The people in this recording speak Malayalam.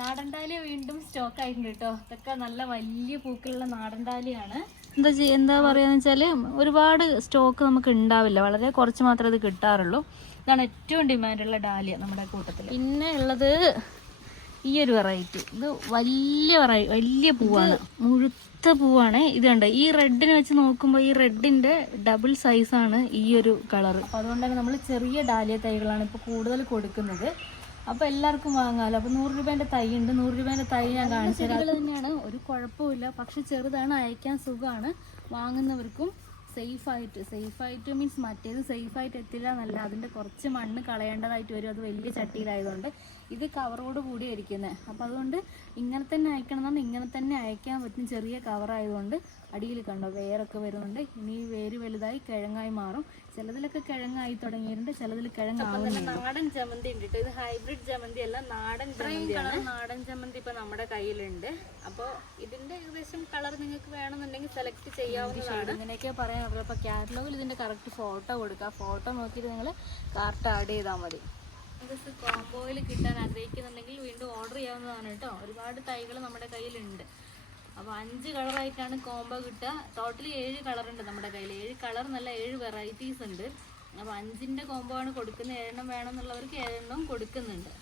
നാടൻ ഡാലിയ വീണ്ടും സ്റ്റോക്ക് ആയിട്ടുണ്ട് കേട്ടോ. ഇതൊക്കെ നല്ല വലിയ പൂക്കളുള്ള നാടൻ ഡാലിയാണ്. എന്താ ചെയ്യ എന്താ പറയുക വെച്ചാൽ ഒരുപാട് സ്റ്റോക്ക് നമുക്ക് ഉണ്ടാവില്ല. വളരെ കുറച്ച് മാത്രമേ ഇത് കിട്ടാറുള്ളൂ. ഇതാണ് ഏറ്റവും ഡിമാൻഡുള്ള ഡാലിയ നമ്മുടെ കൂട്ടത്തിൽ പിന്നെ ഉള്ളത് ഈ ഒരു വെറൈറ്റി ഇത് വലിയ വെറൈ വലിയ പൂവാണ്. മുഴുത്ത പൂവാണ്. ഇത് കണ്ടോ? ഈ റെഡിനെ വെച്ച് നോക്കുമ്പോൾ ഈ റെഡിന്റെ ഡബിൾ സൈസാണ് ഈ ഒരു കളർ അതുകൊണ്ട് തന്നെ നമ്മൾ ചെറിയ ഡാലിയ തൈകളാണ് ഇപ്പോൾ കൂടുതൽ കൊടുക്കുന്നത്. അപ്പോൾ എല്ലാവർക്കും വാങ്ങാമല്ലോ അപ്പോൾ നൂറ് രൂപേന്റെ തൈ ഉണ്ട്. നൂറ് രൂപേന്റെ തൈ ഞാൻ കാണിച്ചു തന്നെയാണ്. ഒരു കുഴപ്പമില്ല പക്ഷെ ചെറുതാണ് അയക്കാൻ സുഖമാണ്. വാങ്ങുന്നവർക്കും സേഫായിട്ട് സേഫായിട്ട് മീൻസ് മറ്റേത് സേഫായിട്ട് എത്തില്ല എന്നല്ല. അതിന്റെ കുറച്ച് മണ്ണ് കളയേണ്ടതായിട്ട് വരും. അത് വലിയ ചട്ടിയിലായതുകൊണ്ട് ഇത് കവറോട് കൂടിയായിരിക്കുന്നത് ഇരിക്കുന്നത് അപ്പോൾ അതുകൊണ്ട് ഇങ്ങനെ തന്നെ അയക്കണം എന്നാണ് ഇങ്ങനെ തന്നെ അയക്കാൻ പറ്റും ചെറിയ കവറായതുകൊണ്ട് അടിയിൽ കണ്ടോ വേരൊക്കെ വരുന്നുണ്ട്. ഇനി വേര് വലുതായി കിഴങ്ങായി മാറും. ചിലതിലൊക്കെ കിഴങ്ങായി തുടങ്ങിയിട്ടുണ്ട് ചിലതിൽ കിഴങ്ങാവുന്നില്ല നാടൻ ജമന്തി ഉണ്ട് കേട്ടോ ഇത് ഹൈബ്രിഡ് ജമന്തി അല്ല നാടൻ കളർ നാടൻ ജമന്തി ഇപ്പൊ നമ്മുടെ കയ്യിലുണ്ട്. അപ്പോൾ ഇതിന്റെ ഏകദേശം കളർ നിങ്ങൾക്ക് വേണമെന്നുണ്ടെങ്കിൽ സെലക്ട് ചെയ്യാവുന്നതാണ്. ഇങ്ങനെയൊക്കെ പറയാൻ പറ്റില്ല അപ്പോൾ കാറ്റലോഗിൽ ഇതിന്റെ കറക്റ്റ് ഫോട്ടോ കൊടുക്കുക ഫോട്ടോ നോക്കിയിട്ട് നിങ്ങൾ കാർട്ട് ആഡ് ചെയ്താൽ മതി. കോംബോയിൽ കിട്ടാൻ ആഗ്രഹിക്കുന്നുണ്ടെങ്കിൽ വീണ്ടും ഓർഡർ ചെയ്യാവുന്നതാണ് കേട്ടോ. ഒരുപാട് തൈകൾ നമ്മുടെ കയ്യിലുണ്ട്. അപ്പോൾ അഞ്ച് കളറായിട്ടാണ് കോംബോ കിട്ടുക. ടോട്ടലി ഏഴ് കളറുണ്ട് നമ്മുടെ കയ്യിൽ. ഏഴ് കളർ നല്ല ഏഴ് വെറൈറ്റീസ് ഉണ്ട്. അപ്പോൾ അഞ്ചിന്റെ കോംബോ ആണ് കൊടുക്കുന്നത്. ഏഴെണ്ണം വേണമെന്നുള്ളവർക്ക് ഏഴെണ്ണം കൊടുക്കുന്നുണ്ട്.